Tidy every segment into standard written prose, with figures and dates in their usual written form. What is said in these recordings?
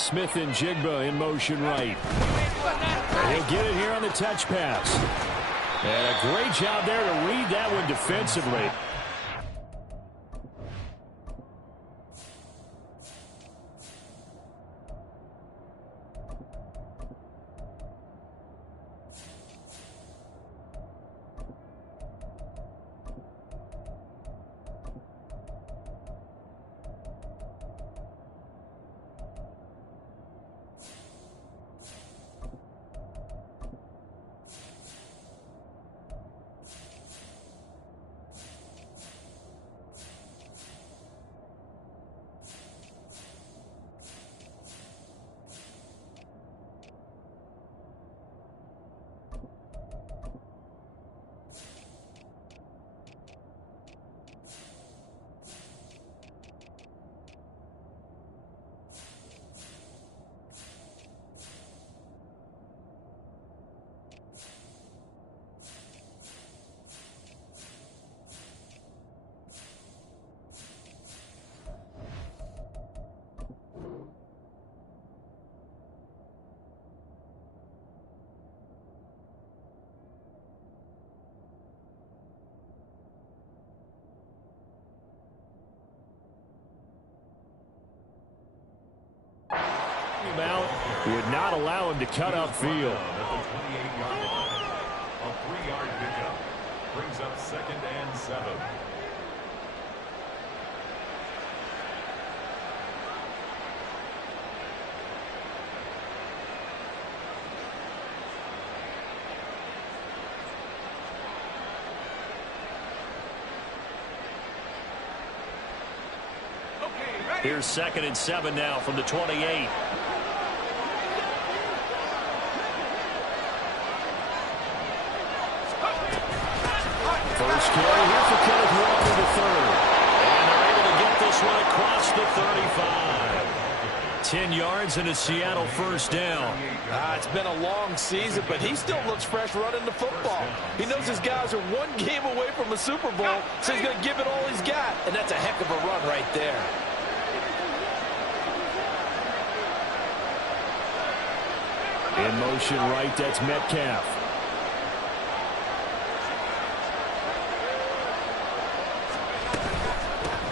Smith-Njigba in motion right. And he'll get it here on the touch pass. And a great job there to read that one defensively. Would not allow him to cut upfield. A 3-yard pickup brings up 2nd and 7. Here's 2nd and 7 now from the 28. First carry here for Kenneth Walker III. And they're able to get this one across the 35. 10 yards and a Seattle first down. It's been a long season, but he still looks fresh running the football. He knows his guys are one game away from a Super Bowl, so he's going to give it all he's got. And that's a heck of a run right there. In motion right, that's Metcalf.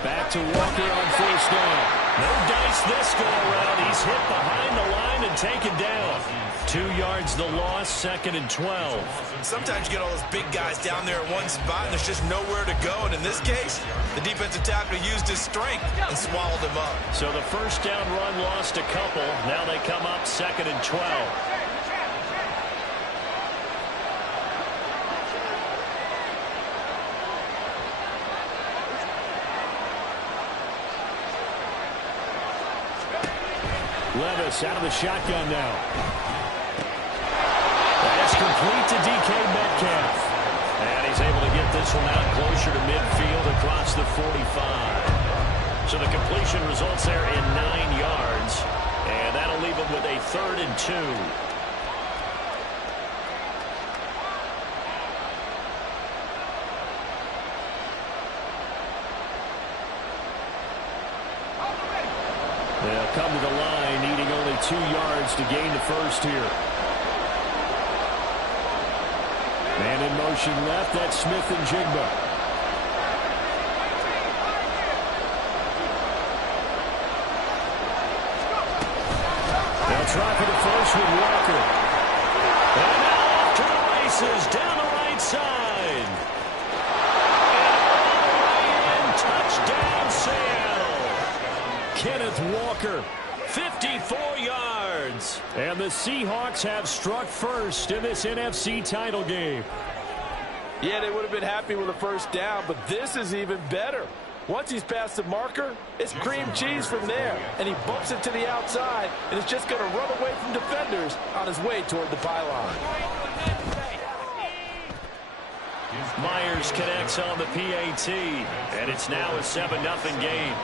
Back to Walker on first down. No dice this go around. He's hit behind the line and taken down. 2 yards the loss, 2nd and 12. Sometimes you get all those big guys down there in one spot and there's just nowhere to go. And in this case, the defensive tackle used his strength and swallowed him up. So the first down run lost a couple. Now they come up 2nd and 12. Levis out of the shotgun now. That's complete to DK Metcalf. And he's able to get this one out closer to midfield across the 45. So the completion results there in 9 yards. And that'll leave him with a 3rd and 2. They'll come to the line, needing only 2 yards to gain the first here. Man in motion left, that's Smith-Njigba. They'll try for the first with Walker. And now off to the races, down the right side. And touchdown, Seattle. Kenneth Walker, 54 yards. And the Seahawks have struck first in this NFC title game. Yeah, they would have been happy with a first down, but this is even better. Once he's past the marker, it's cream cheese from there. And he bumps it to the outside, and it's just going to run away from defenders on his way toward the pylon. Myers connects on the PAT, and it's now a 7-0 game.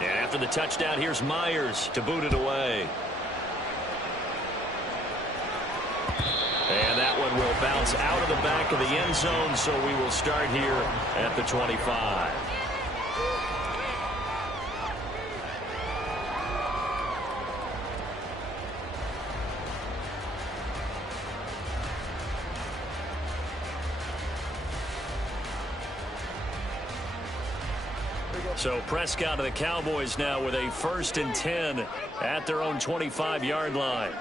And after the touchdown, here's Myers to boot it away. And that one will bounce out of the back of the end zone, so we will start here at the 25. So Prescott of the Cowboys now with a 1st and 10 at their own 25-yard line.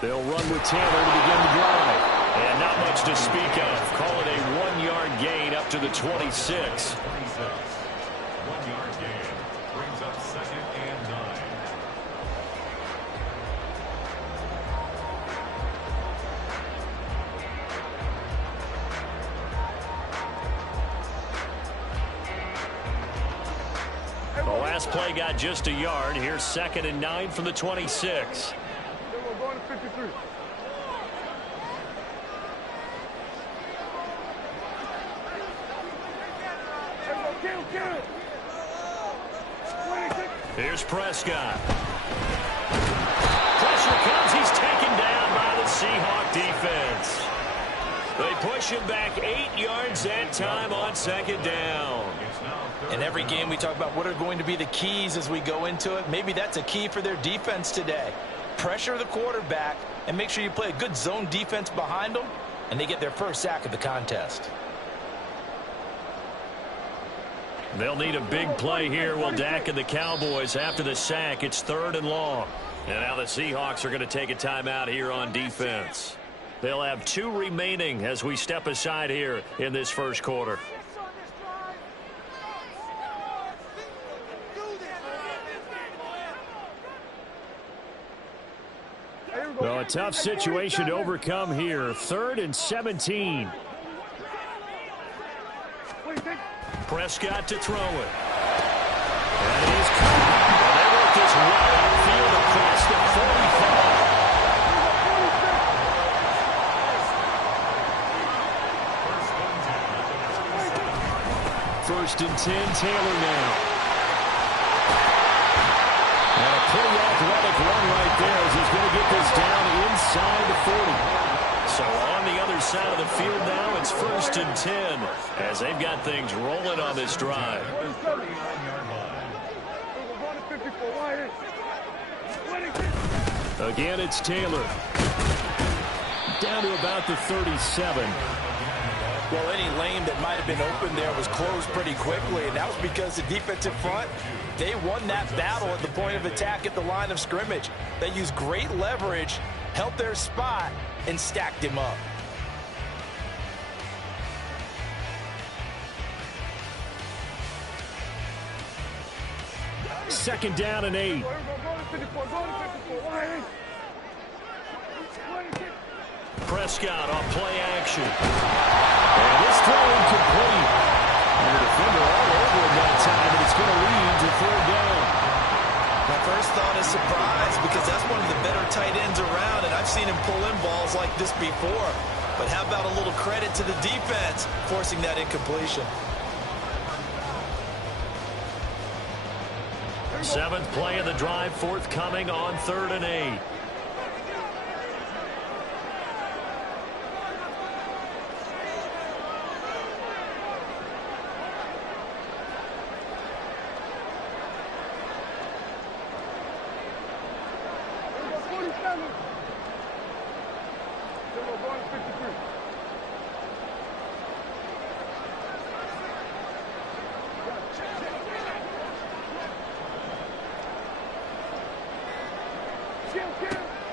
They'll run with Taylor to begin the drive. And not much to speak of. Call it a 1-yard gain up to the 26. 1-yard gain brings up 2nd and 9. The last play got just a yard. Here's 2nd and 9 from the 26. We're going to 53. Here's Prescott. Pressure comes. He's taken down by the Seahawk defense. They push him back 8 yards that time on 2nd down. In every game we talk about what are going to be the keys as we go into it. Maybe that's a key for their defense today. Pressure the quarterback and make sure you play a good zone defense behind them, and they get their first sack of the contest. They'll need a big play here, will Dak and the Cowboys. After the sack, it's 3rd and long. And now the Seahawks are going to take a timeout here on defense. They'll have 2 remaining as we step aside here in this first quarter. Well, a tough situation to overcome here. 3rd and 17. Prescott to throw it. And he's caught. Well, they work this right upfield across the 45. 1st and 10, Taylor now. And a pretty athletic run right there as he's going to get this down inside the 40. So on the other side of the field now, it's 1st and 10 as they've got things rolling on this drive. Again, it's Taylor. Down to about the 37. Well, any lane that might have been open there was closed pretty quickly, and that was because the defensive front, they won that battle at the point of attack at the line of scrimmage. They used great leverage, held their spot, and stacked him up. Second down and 8. Prescott on play action. And this throw incomplete. And the defender all over him that time, and it's going to lead to 3rd down. My first thought is surprise, because that's one of the better tight ends around, and I've seen him pull in balls like this before. But how about a little credit to the defense forcing that incompletion? 7th play of the drive forthcoming on 3rd and 8.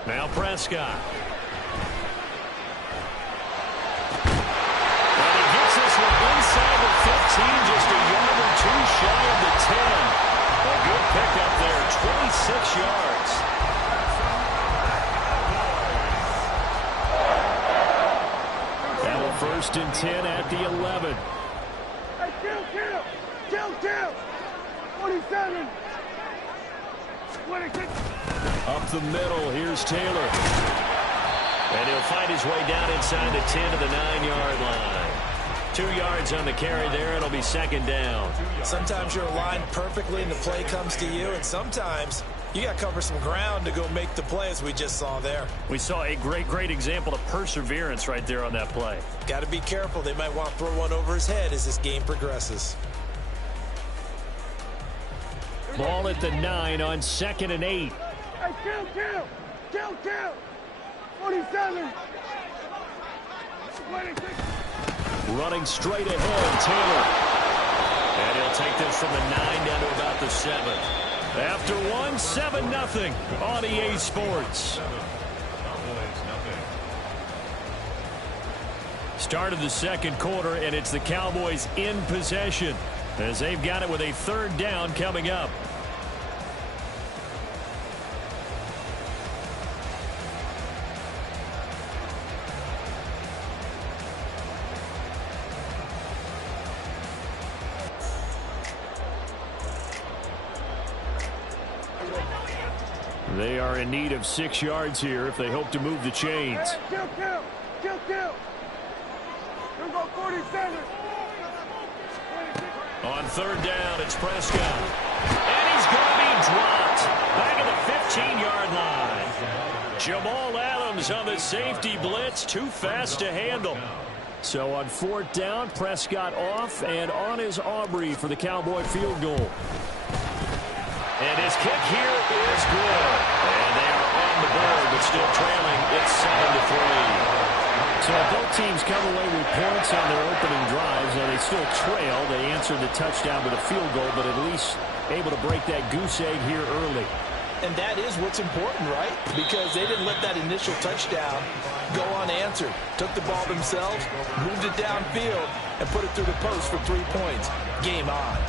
Now Prescott. And he gets this one inside the 15, just a yard or 2 shy of the 10. A good pickup there, 26 yards. Now 1st and 10 at the 11. Hey, kill! 47! 26! Up the middle, here's Taylor. And he'll find his way down inside the 10 to the 9-yard line. 2 yards on the carry there. It'll be 2nd down. Sometimes you're aligned perfectly and the play comes to you, and sometimes You got to cover some ground to go make the play, as we just saw there. We saw a great example of perseverance right there on that play. Got to be careful. They might want to throw one over his head as this game progresses. Ball at the 9 on 2nd and 8. Hey, kill. 47. 26. Running straight ahead, Taylor. And he'll take this from the 9 down to about the 7. After 1, 7-0 on EA Sports. Start of the second quarter, and it's the Cowboys in possession as they've got it with a 3rd down coming up. They are in need of 6 yards here if they hope to move the chains. Hey, kill. Here we go, 47. 26. On 3rd down, it's Prescott. And he's going to be dropped back at the 15-yard line. Jamal Adams on the safety blitz, too fast to handle. So on 4th down, Prescott off, and on is Aubrey for the Cowboy field goal. And his kick here is good. And they are on the board, but still trailing. It's 7-3. So both teams come away with points on their opening drives. Now they still trail. They answered the touchdown with a field goal, but at least able to break that goose egg here early. And that is what's important, right? Because they didn't let that initial touchdown go unanswered. Took the ball themselves, moved it downfield, and put it through the post for 3 points. Game on.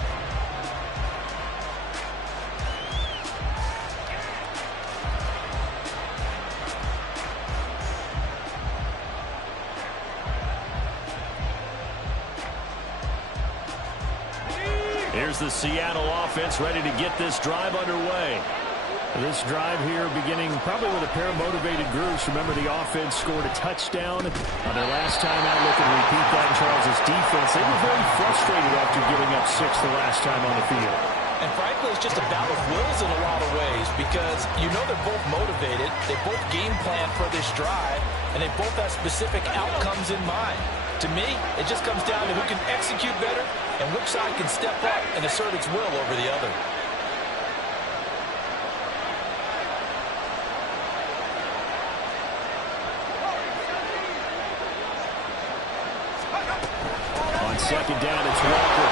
Here's the Seattle offense ready to get this drive underway. This drive here beginning probably with a pair of motivated groups. Remember, the offense scored a touchdown on their last time out. Look and repeat that in Charles' defense. They were very frustrated after giving up 6 the last time on the field. And frankly, it's just a battle of wills in a lot of ways because you know they're both motivated. They both game plan for this drive, and they both have specific outcomes in mind. To me, it just comes down to who can execute better and which side can step up and assert its will over the other. On 2nd down, it's Walker.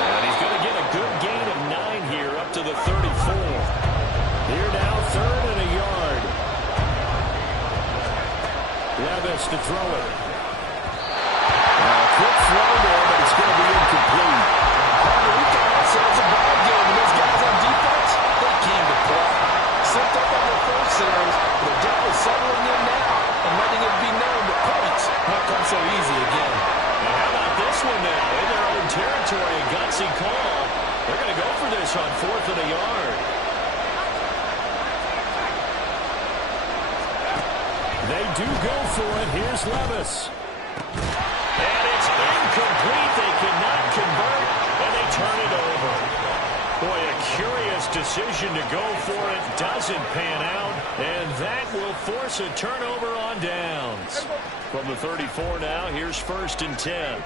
And he's going to get a good gain of 9 here up to the 34. Here now, 3rd and a yard. Levis to throw it. Quick throw there, but it's going to be incomplete. We got ourselves a ball game, and those guys on defense, they came to play. Slipped up on their first series, but they're definitely settling in now and letting it be known that points won't come so easy again. And how about this one now? In their own territory, a gutsy call. They're going to go for this on 4th and a yard. They do go for it. Here's Levis. And it's incomplete. They cannot convert, and they turn it over. Boy, a curious decision to go for it. Doesn't pan out, and that will force a turnover on downs. From the 34 now, here's 1st and 10.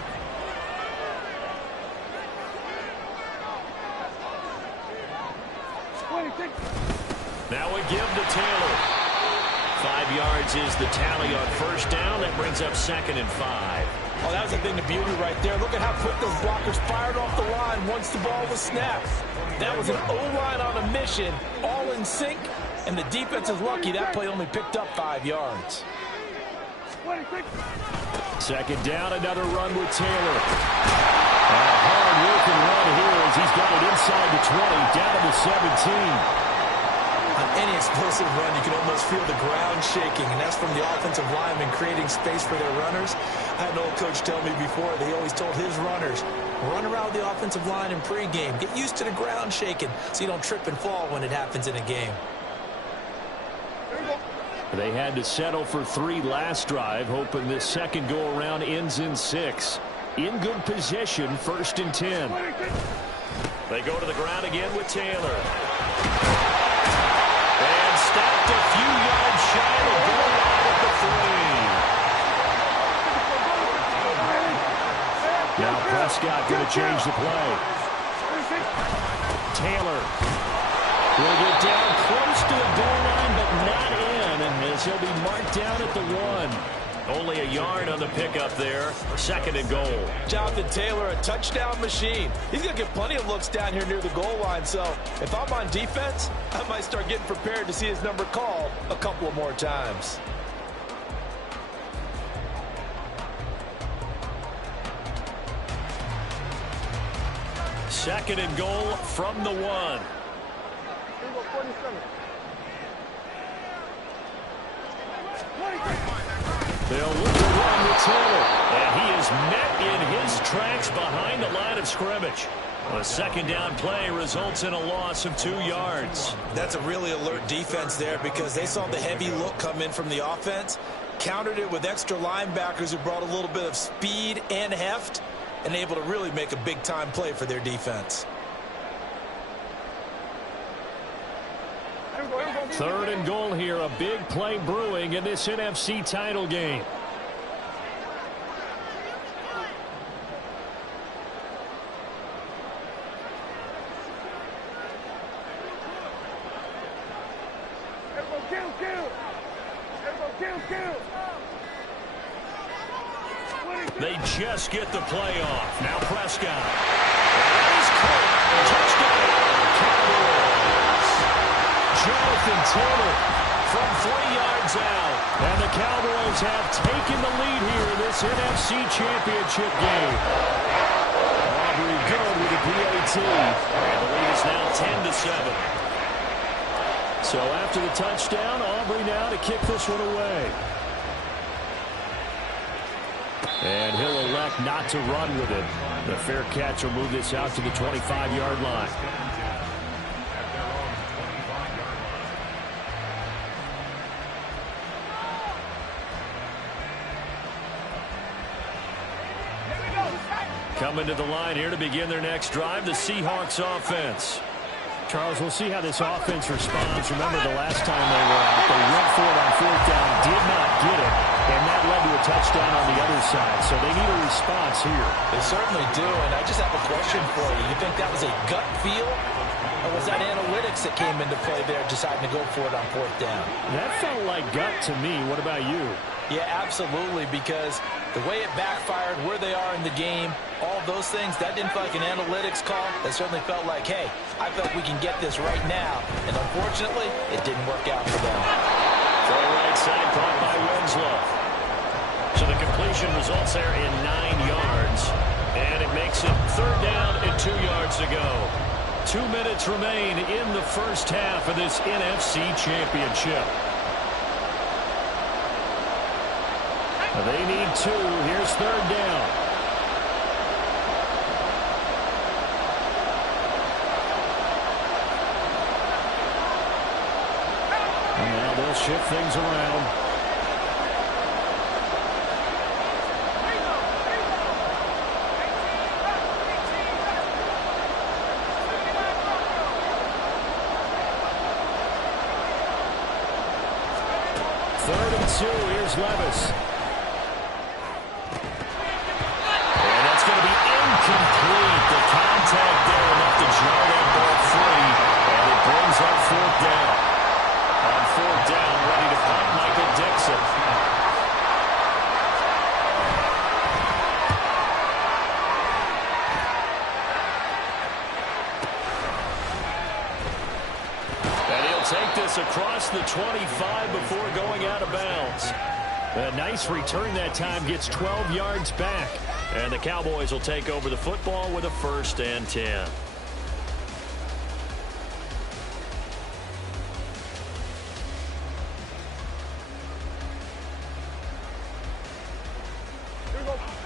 Now we give to Taylor. 5 yards is the tally on 1st down. That brings up 2nd and 5. Oh, that was a thing of beauty right there. Look at how quick those blockers fired off the line once the ball was snapped. That was an O-line on a mission, all in sync, and the defense is lucky that play only picked up 5 yards. 2nd down, another run with Taylor. And a hard-working run here as he's got it inside the 20, down to the 17. On any explosive run, you can almost feel the ground shaking, and that's from the offensive linemen creating space for their runners. I had an old coach tell me before, they always told his runners, run around the offensive line in pregame. Get used to the ground shaking so you don't trip and fall when it happens in a game. They had to settle for 3 last drive, hoping this second go-around ends in 6. In good position, 1st and 10. They go to the ground again with Taylor. And stopped a few yards shy of the goal line at the 3. Now Prescott going to change the play. Taylor will get down close to the goal line, but not in, as he'll be marked down at the 1. Only a yard on the pickup there. 2nd and goal. Jonathan Taylor, a touchdown machine. He's going to get plenty of looks down here near the goal line. So if I'm on defense, I might start getting prepared to see his number called a couple of more times. Second and goal from the 1. They'll look to run with Taylor, and he is met in his tracks behind the line of scrimmage. A 2nd down play results in a loss of 2 yards. That's a really alert defense there because they saw the heavy look come in from the offense, countered it with extra linebackers who brought a little bit of speed and heft, and able to really make a big-time play for their defense. 3rd and goal here, a big play brewing in this NFC title game. They just get the play off. Now Prescott. He's caught. Touchdown. Cowboys. Jonathan Taylor from 3 yards out. And the Cowboys have taken the lead here in this NFC Championship game. Aubrey good with the PAT. And the lead is now 10-7. So after the touchdown, Aubrey now to kick this one away. And he'll elect not to run with it. The fair catch will move this out to the 25-yard line. Coming to the line here to begin their next drive, the Seahawks offense. Charles, we'll see how this offense responds. Remember the last time they were out, they went for it on 4th down, did not get it, and that led to a touchdown on the other side. So they need a response here. They certainly do, and I just have a question for you. You think that was a gut feel, or was that analytics that came into play there deciding to go for it on 4th down? That felt like gut to me. What about you? Yeah, absolutely, because the way it backfired, where they are in the game, all those things, that didn't feel like an analytics call. That certainly felt like, hey, I felt we can get this right now. And unfortunately, it didn't work out for them. Throw right side caught by Winslow. So the completion results there in 9 yards. And it makes it 3rd down and 2 yards to go. 2 minutes remain in the first half of this NFC Championship. They need 2. Here's 3rd down. And now they'll shift things around. Third and 2. Here's Levis. Complete. The contact there enough to jar that ball free, and it brings up 4th down. On 4th down, ready to punt, Michael Dixon. And he'll take this across the 25 before going out of bounds. A nice return that time, gets 12 yards back. And the Cowboys will take over the football with a 1st and 10.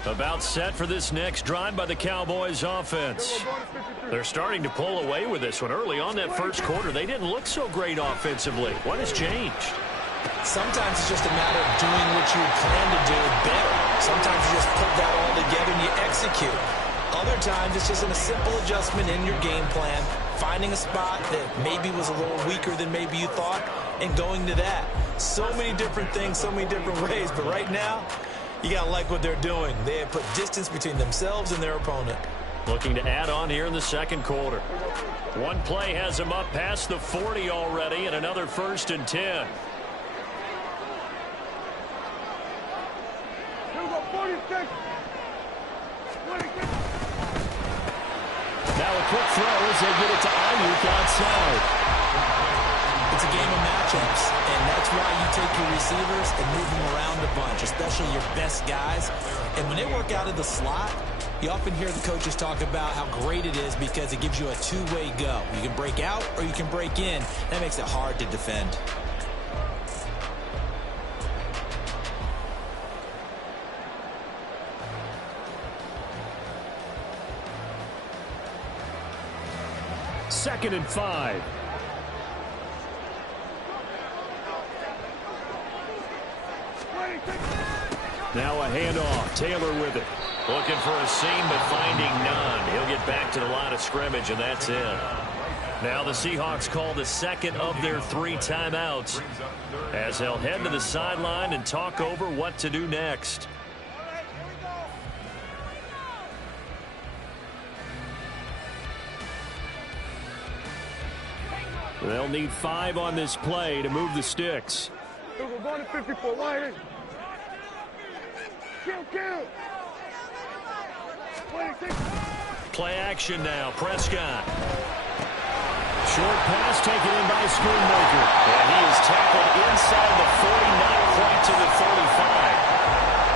About set for this next drive by the Cowboys offense. They're starting to pull away with this one. Early on that first quarter, they didn't look so great offensively. What has changed? Sometimes it's just a matter of doing what you plan to do better. Sometimes you just put that all together and you execute. Other times, it's just a simple adjustment in your game plan, finding a spot that maybe was a little weaker than maybe you thought, and going to that. So many different things, so many different ways, but right now, you got to like what they're doing. They have put distance between themselves and their opponent. Looking to add on here in the second quarter. One play has him up past the 40 already, and another 1st and 10. Now a quick throw as they get it to Ayuk outside. It's a game of matchups, and that's why you take your receivers and move them around a bunch, especially your best guys. And when they work out of the slot, you often hear the coaches talk about how great it is because it gives you a two-way go. You can break out or you can break in. That makes it hard to defend. Second and 5. Now a handoff. Taylor with it. Looking for a seam, but finding none. He'll get back to the line of scrimmage, and that's it. Now the Seahawks call the second of their 3 timeouts as they'll head to the sideline and talk over what to do next. They'll need 5 on this play to move the sticks. We're going to 54 wide. Kill. Play action now. Prescott. Short pass taken in by Schoonmaker. And he is tackled inside the 40, not quite to the 35.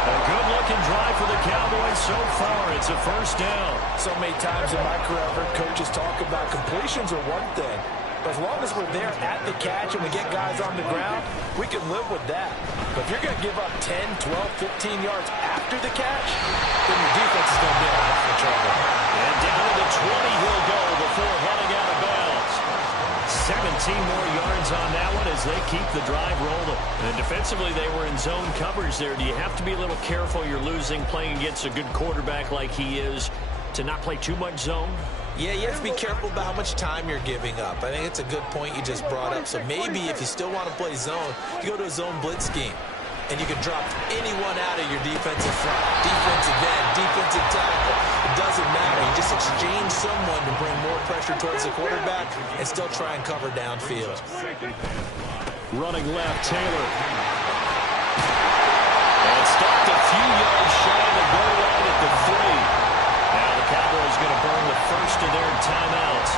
A good-looking drive for the Cowboys so far. It's a 1st down. So many times in my career, I've heard coaches talk about completions are one thing. But as long as we're there at the catch and we get guys on the ground, we can live with that. But if you're going to give up 10, 12, 15 yards after the catch, then your defense is going to be in a lot of trouble. And down to the 20 he'll go before heading out of bounds. 17 more yards on that one as they keep the drive rolling. And defensively, they were in zone coverage there. Do you have to be a little careful? You're losing, playing against a good quarterback like he is, to not play too much zone? Yeah, you have to be careful about how much time you're giving up. I think it's a good point you just brought up. So maybe if you still want to play zone, you go to a zone blitz scheme. And you can drop anyone out of your defensive front. Defensive end, defensive tackle. It doesn't matter. You just exchange someone to bring more pressure towards the quarterback and still try and cover downfield. Running left, Taylor. And stopped a few yards shy of the goal line at the 3. Now the Cowboys going to burn the first of their timeouts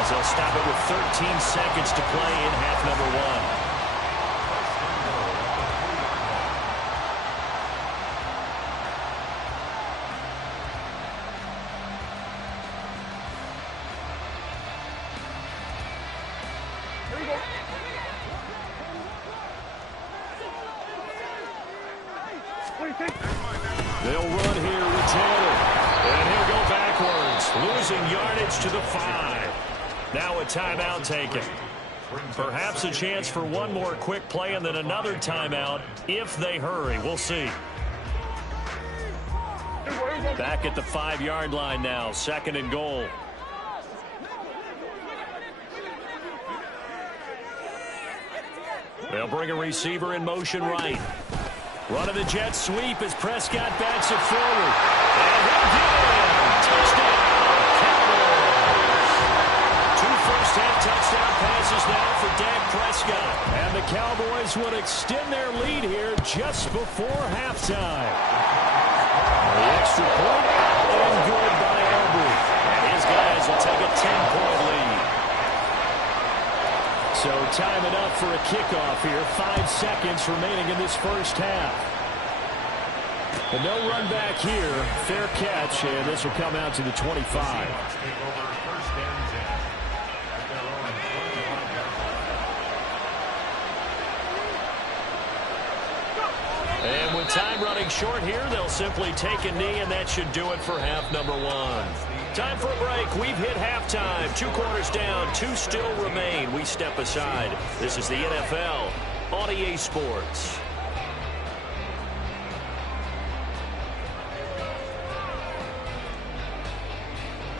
as they'll stop it with 13 seconds to play in half number 1. They'll run here with Taylor. And he'll go backwards, losing yardage to the 5. Now a timeout taken. Perhaps a chance for one more quick play and then another timeout if they hurry. We'll see. Back at the 5-yard line now, 2nd and goal. They'll bring a receiver in motion right. Running the jet sweep as Prescott backs it forward. And he'll get it. Touchdown, Cowboys. 2 first-half touchdown passes now for Dak Prescott. And the Cowboys would extend their lead here just before halftime. The extra point and good by Elby. And his guys will take a 10-point lead. So time enough for a kickoff here. 5 seconds remaining in this first half. And no run back here. Fair catch, and this will come out to the 25. And with time running short here, they'll simply take a knee, and that should do it for half number 1. Time for a break. We've hit halftime. 2 quarters down, 2 still remain. We step aside. This is the NFL on EA Sports.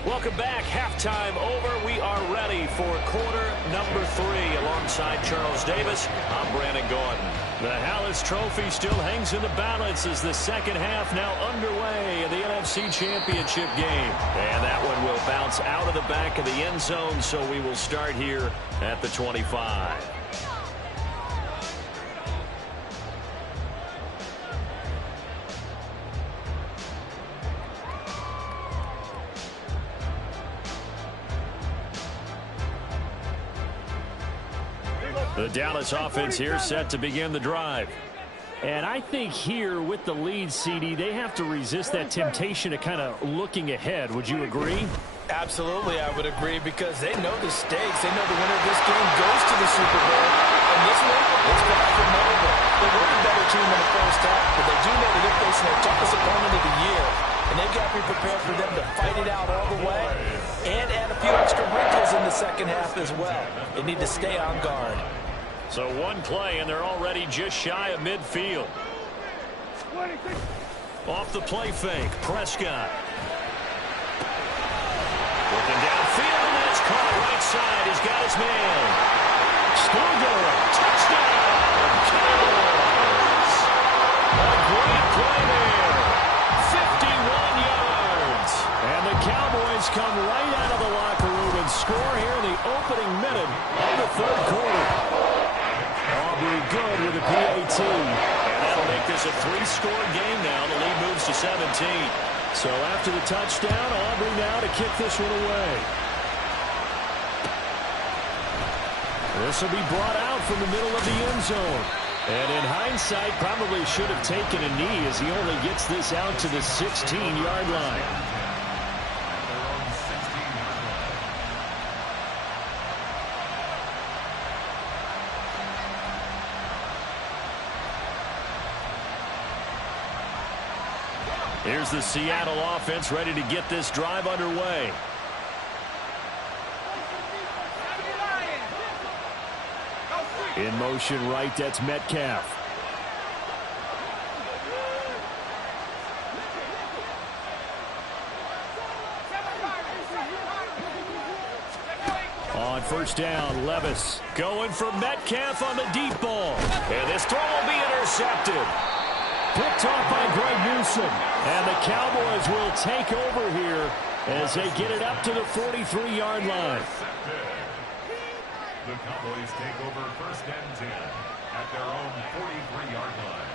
Welcome back. Halftime over. We are ready for quarter number 3. Alongside Charles Davis, I'm Brandon Gordon. The Hallis Trophy still hangs in the balance as the second half now underway in the NFC Championship game. And that one will bounce out of the back of the end zone, so we will start here at the 25. The Dallas offense here set to begin the drive. And I think here with the lead, CD, they have to resist that temptation of kind of looking ahead. Would you agree? Absolutely, I would agree, because they know the stakes. They know the winner of this game goes to the Super Bowl. And this one is far from over. They were the better team in the first half, but they do know that they're facing their toughest opponent of the year. And they've got to be prepared for them to fight it out all the way and add a few extra wrinkles in the second half as well. They need to stay on guard. So one play, and they're already just shy of midfield. Off the play fake, Prescott. Looking downfield, and that's caught right side. He's got his man. Still going. Touchdown! Cowboys! A great play there. 51 yards. And the Cowboys come right out of the locker room and score here in the opening minute of the third quarter. Aubrey good with a PAT. And that'll make this a 3-score game now. The lead moves to 17. So after the touchdown, Aubrey now to kick this one away. This will be brought out from the middle of the end zone. And in hindsight, probably should have taken a knee as he only gets this out to the 16-yard line. Here's the Seattle offense ready to get this drive underway. In motion right, that's Metcalf. On first down, Levis going for Metcalf on the deep ball. And this throw will be intercepted. Picked off by Greg Newsome. And the Cowboys will take over here as they get it up to the 43-yard line. The Cowboys take over first and 10 at their own 43-yard line.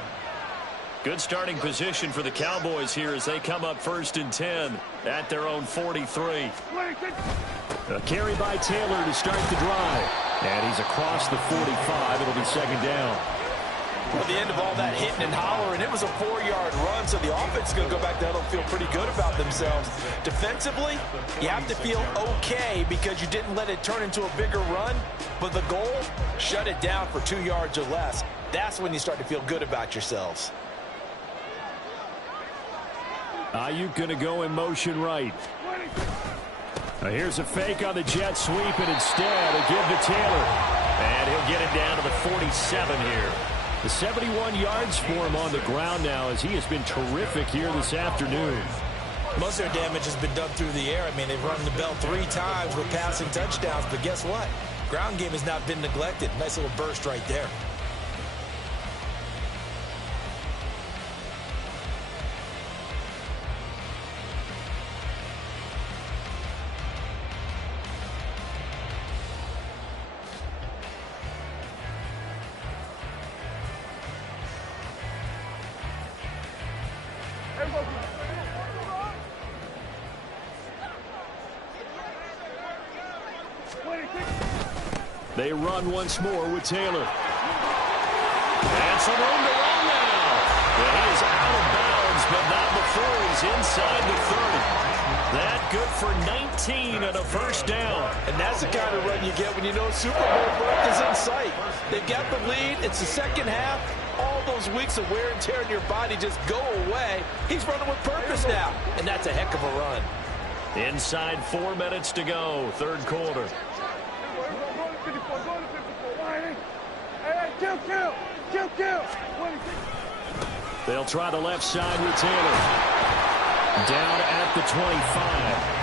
Good starting position for the Cowboys here as they come up first and 10 at their own 43. A carry by Taylor to start the drive. And he's across the 45. It'll be second down. At the end of all that hitting and hollering, it was a 4-yard run, so the offense is going to go back down and feel pretty good about themselves. Defensively, you have to feel okay because you didn't let it turn into a bigger run, but the goal, shut it down for 2 yards or less. That's when you start to feel good about yourselves. Ayuk going to go in motion right. Now here's a fake on the jet sweep, and instead a give to Taylor. And he'll get it down to the 47 here. The 71 yards for him on the ground now as he has been terrific here this afternoon. Most of their damage has been done through the air. I mean, they've run the bell 3 times with passing touchdowns, but guess what? Ground game has not been neglected. Nice little burst right there. They run once more with Taylor. And some room to run now. And he is out of bounds, but not before he's inside the 30. That good for 19 and a first down. And that's the kind of run you get when you know Super Bowl berth is in sight. They've got the lead. It's the second half. All those weeks of wear and tear in your body just go away. He's running with purpose now, and that's a heck of a run. Inside 4 minutes to go, third quarter. They'll try the left side with Taylor. Down at the 25.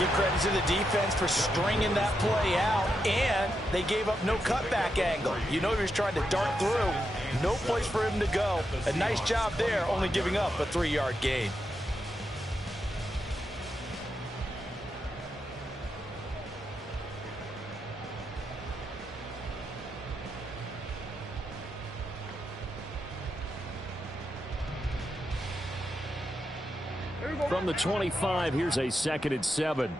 Give credit to the defense for stringing that play out, and they gave up no cutback angle. You know he was trying to dart through. No place for him to go. A nice job there, only giving up a 3-yard gain. From the 25, here's a 2nd and 7.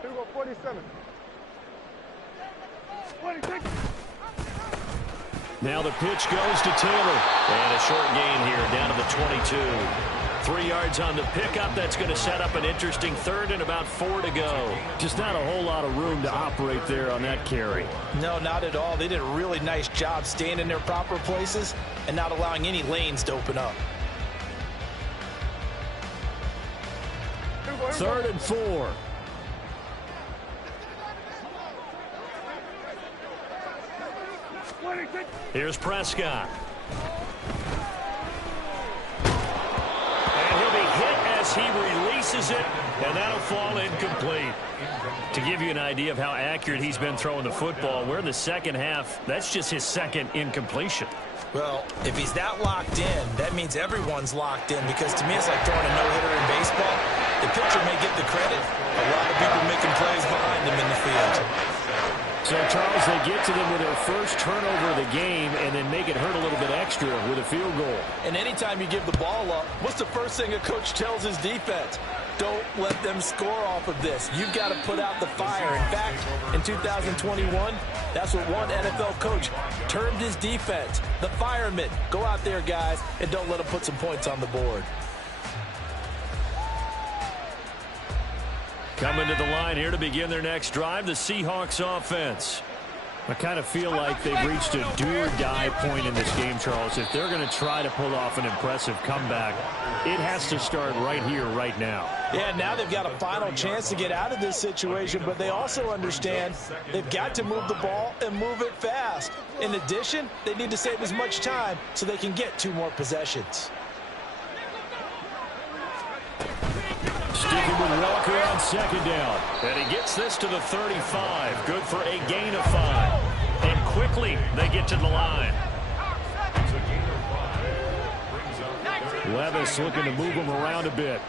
Here we go, 47. Now the pitch goes to Taylor. And a short gain here down to the 22. 3 yards on the pickup. That's going to set up an interesting 3rd and about 4 to go. Just not a whole lot of room to operate there on that carry. No, not at all. They did a really nice job staying in their proper places and not allowing any lanes to open up. 3rd and 4. Here's Prescott. And he'll be hit as he releases it, and that'll fall incomplete. To give you an idea of how accurate he's been throwing the football, we're in the second half. That's just his 2nd incompletion. Well, if he's that locked in, that means everyone's locked in, because to me it's like throwing a no-hitter in baseball. The pitcher may get the credit. A lot of people making plays behind him in the field. So, Charles, they get to them with their first turnover of the game and then make it hurt a little bit extra with a field goal. And anytime you give the ball up, what's the first thing a coach tells his defense? Don't let them score off of this. You've got to put out the fire. In fact, in 2021, that's what one NFL coach termed his defense, the firemen. Go out there, guys, and don't let them put some points on the board. Coming to the line here to begin their next drive, the Seahawks offense. I kind of feel like they've reached a do-or-die point in this game, Charles. If they're going to try to pull off an impressive comeback, it has to start right here, right now. Yeah, now they've got a final chance to get out of this situation, but they also understand they've got to move the ball and move it fast. In addition, they need to save as much time so they can get 2 more possessions. Sticking with Walker on 2nd down. And he gets this to the 35. Good for a gain of 5. And quickly they get to the line. Levis looking to move him around a bit.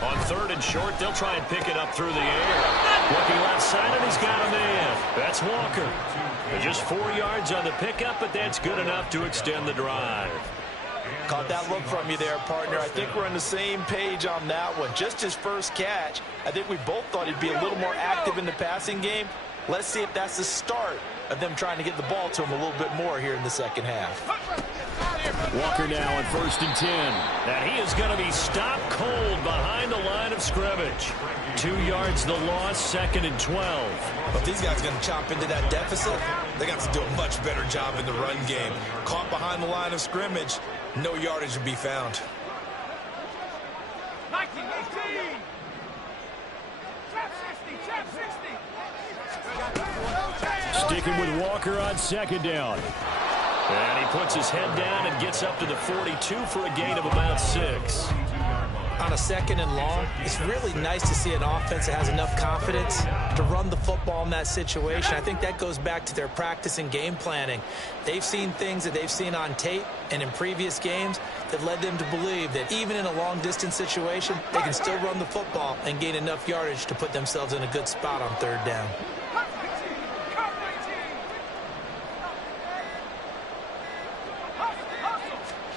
On 3rd and short, they'll try and pick it up through the air. Looking left side, and he's got a man. That's Walker. Just 4 yards on the pickup, but that's good enough to extend the drive. Caught that look from you there, partner. I think we're on the same page on that one. Just his first catch. I think we both thought he'd be a little more active in the passing game. Let's see if that's the start of them trying to get the ball to him a little bit more here in the second half. Walker now on 1st and 10. And he is going to be stopped cold behind the line of scrimmage. 2 yards the loss, 2nd and 12. But these guys are going to chop into that deficit. They got to do a much better job in the run game. Caught behind the line of scrimmage, no yardage to be found. 19-18. Trap 60. Sticking with Walker on 2nd down. And he puts his head down and gets up to the 42 for a gain of about 6. On a 2nd and long, it's really nice to see an offense that has enough confidence to run the football in that situation. I think that goes back to their practice and game planning. They've seen things that they've seen on tape and in previous games that led them to believe that even in a long-distance situation, they can still run the football and gain enough yardage to put themselves in a good spot on 3rd down.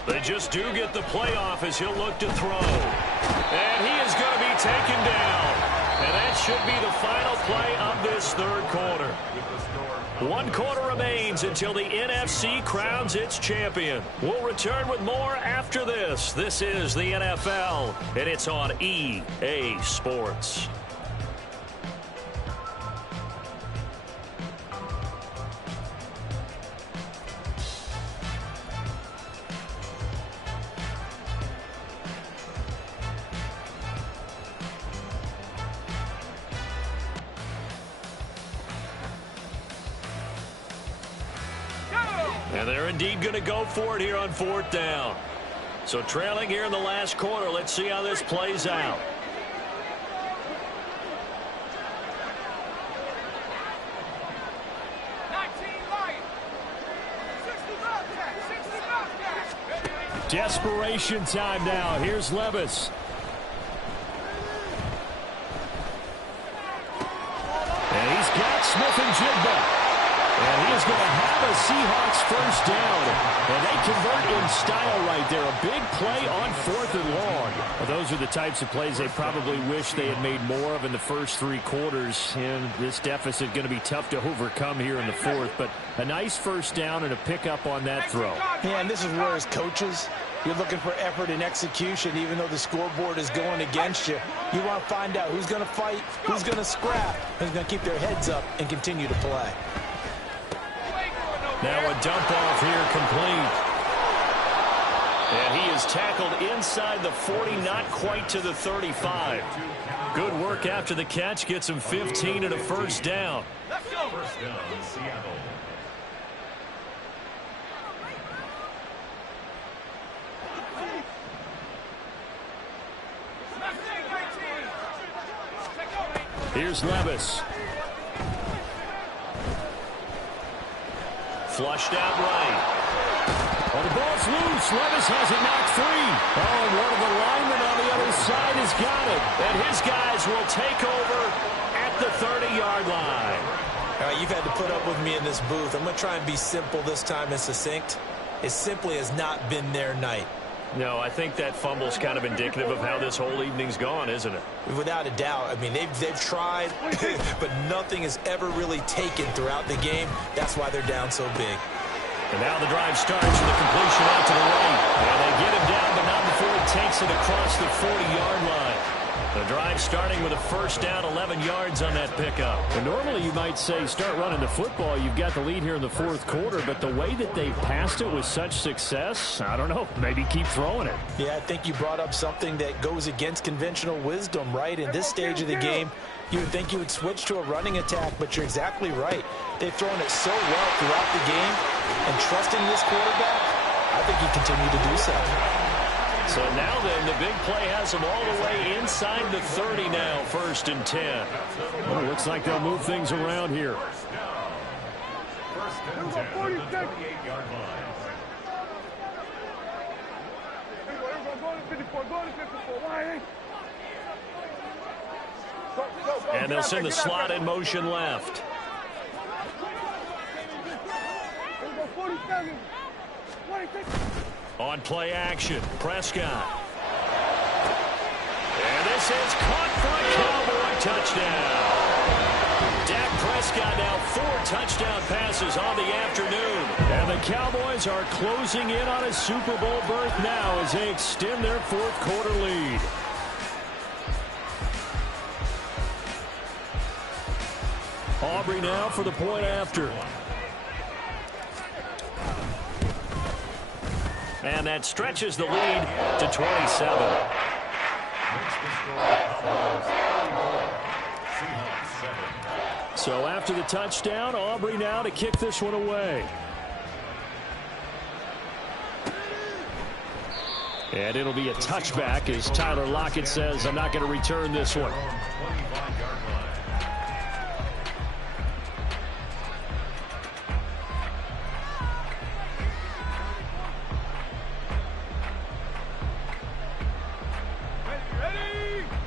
They just do get the playoff as he'll look to throw. And he is going to be taken down. And that should be the final play of this 3rd quarter. 1 quarter remains until the NFC crowns its champion. We'll return with more after this. This is the NFL, and it's on EA Sports. And they're indeed going to go for it here on 4th down. So trailing here in the last quarter. Let's see how this plays out. Desperation time now. Here's Levis. And he's got Smith-Njigba. And he is going to have a Seahawks first down. And they convert in style right there. A big play on 4th and long. Well, those are the types of plays they probably wish they had made more of in the first 3 quarters. And this deficit going to be tough to overcome here in the 4th. But a nice first down and a pickup on that throw. Yeah, and this is where as coaches, you're looking for effort and execution. Even though the scoreboard is going against you, you want to find out who's going to fight, who's going to scrap, who's going to keep their heads up and continue to play. Now a dump off here complete. And he is tackled inside the 40, not quite to the 35. Good work after the catch. Gets him 15 and a first down. Let's go. First down, Seattle. Here's Levis. Flushed out right. Well, the ball's loose. Levis has it knocked free. Oh, and one of the linemen on the other side has got it. And his guys will take over at the 30-yard line. All right, you've had to put up with me in this booth. I'm going to try and be simple this time and succinct. It simply has not been their night. No, I think that fumble's kind of indicative of how this whole evening's gone, isn't it? Without a doubt. I mean, they've tried, but nothing is ever really taken throughout the game. That's why they're down so big. And now the drive starts with a completion out to the right. And they get him down, but not before he takes it across the 40-yard line. The drive starting with a first down, 11 yards on that pickup. And normally you might say start running the football. You've got the lead here in the 4th quarter, but the way that they passed it with such success, I don't know, maybe keep throwing it. Yeah, I think you brought up something that goes against conventional wisdom, right? In this stage of the game, you would think you would switch to a running attack, but you're exactly right. They've thrown it so well throughout the game, and trusting this quarterback, I think he continued to do so. So now then, the big play has them all the way inside the 30 now, 1st and 10. Well, it looks like they'll move things around here. First and 10 on the 28-yard line. And they'll send the slot in motion left. On play action, Prescott. And this is caught for a Cowboy touchdown. Dak Prescott now 4 touchdown passes on the afternoon. And the Cowboys are closing in on a Super Bowl berth now as they extend their 4th quarter lead. Aubrey now for the point after. And that stretches the lead to 27. So after the touchdown, Aubrey now to kick this one away. And it'll be a touchback as Tyler Lockett says, I'm not going to return this one.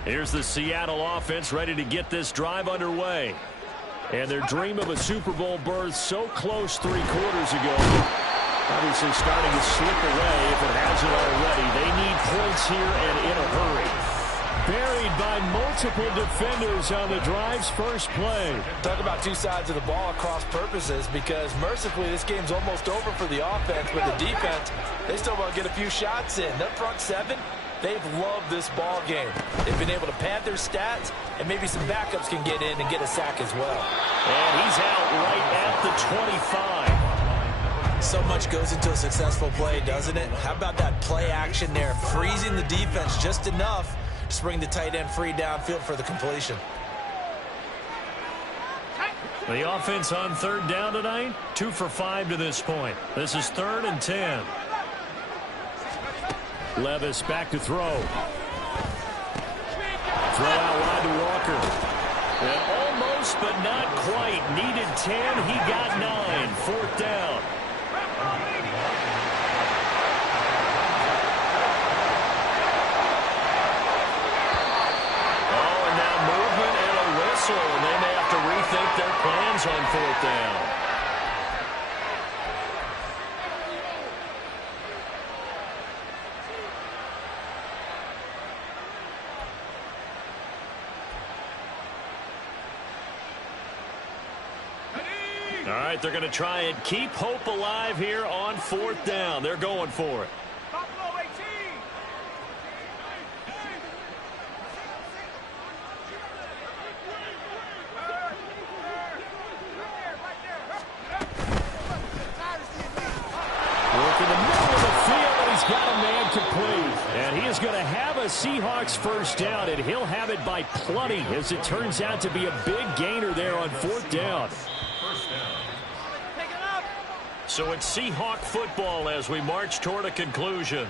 Here's the Seattle offense ready to get this drive underway. And their dream of a Super Bowl berth so close 3 quarters ago, obviously starting to slip away if it hasn't already. They need points here and in a hurry. Buried by multiple defenders on the drive's first play. Talk about 2 sides of the ball at cross purposes, because mercifully this game's almost over for the offense, but the defense, they still want to get a few shots in. Their front 7, they've loved this ball game. They've been able to pad their stats, and maybe some backups can get in and get a sack as well. And he's out right at the 25. So much goes into a successful play, doesn't it? How about that play action there, freezing the defense just enough to bring the tight end free downfield for the completion. The offense on third down tonight, 2 for 5 to this point. This is 3rd and 10. Levis back to throw. Throw out wide to Walker. And almost, but not quite. Needed 10. He got 9. 4th down. Oh, and now movement and a whistle. And they may have to rethink their plans on 4th down. All right, they're going to try and keep hope alive here on 4th down. They're going for it. Buffalo 18. Work in the middle of the field, and he's got a man complete. And he is going to have a Seahawks first down, and he'll have it by plenty, as it turns out to be a big gainer there on 4th down. So it's Seahawk football as we march toward a conclusion.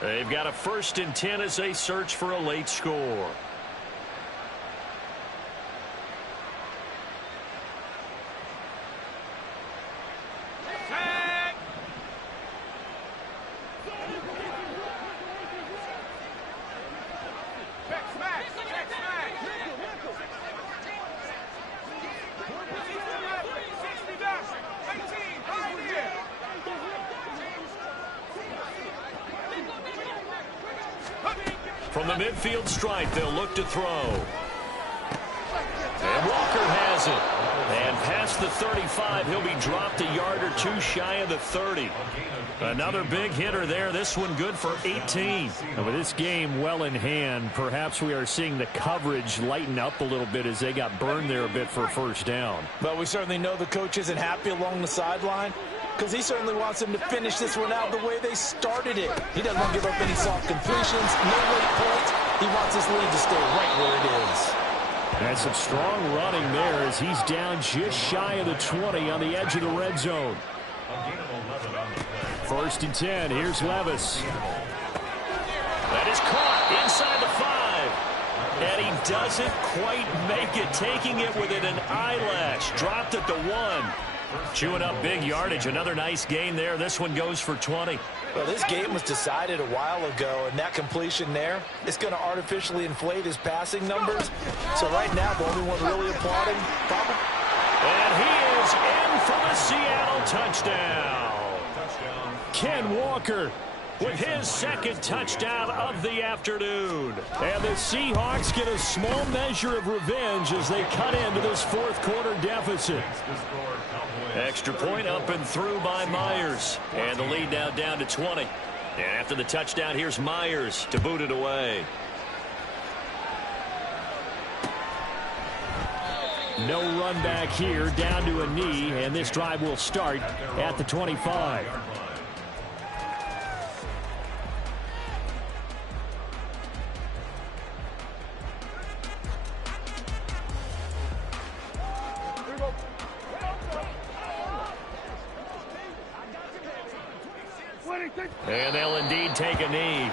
They've got a 1st and 10 as they search for a late score. From the midfield stripe, they'll look to throw. And Walker has it. And past the 35, he'll be dropped a yard or 2 shy of the 30. Another big hitter there. This one good for 18. And with this game well in hand, perhaps we are seeing the coverage lighten up a little bit as they got burned there a bit for a first down. But we certainly know the coach isn't happy along the sideline, because he certainly wants them to finish this one out the way they started it. He doesn't want to give up any soft completions, no late points. He wants his lead to stay right where it is. And some strong running there as he's down just shy of the 20 on the edge of the red zone. 1st and 10. Here's Levis. That is caught inside the 5. And he doesn't quite make it, taking it within an eyelash. Dropped at the 1. Chewing up big yardage. Another nice gain there. This one goes for 20. Well, this game was decided a while ago, and that completion there is going to artificially inflate his passing numbers. So right now, the only one really applauding, probably. And he is in for the Seattle touchdown. Ken Walker with his 2nd touchdown of the afternoon. And the Seahawks get a small measure of revenge as they cut into this 4th quarter deficit. Extra point up and through by Myers. And the lead now down to 20. And after the touchdown, here's Myers to boot it away. No run back here, down to a knee, and this drive will start at the 25. And they'll indeed take a knee.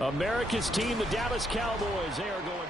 America's team, the Dallas Cowboys, they are going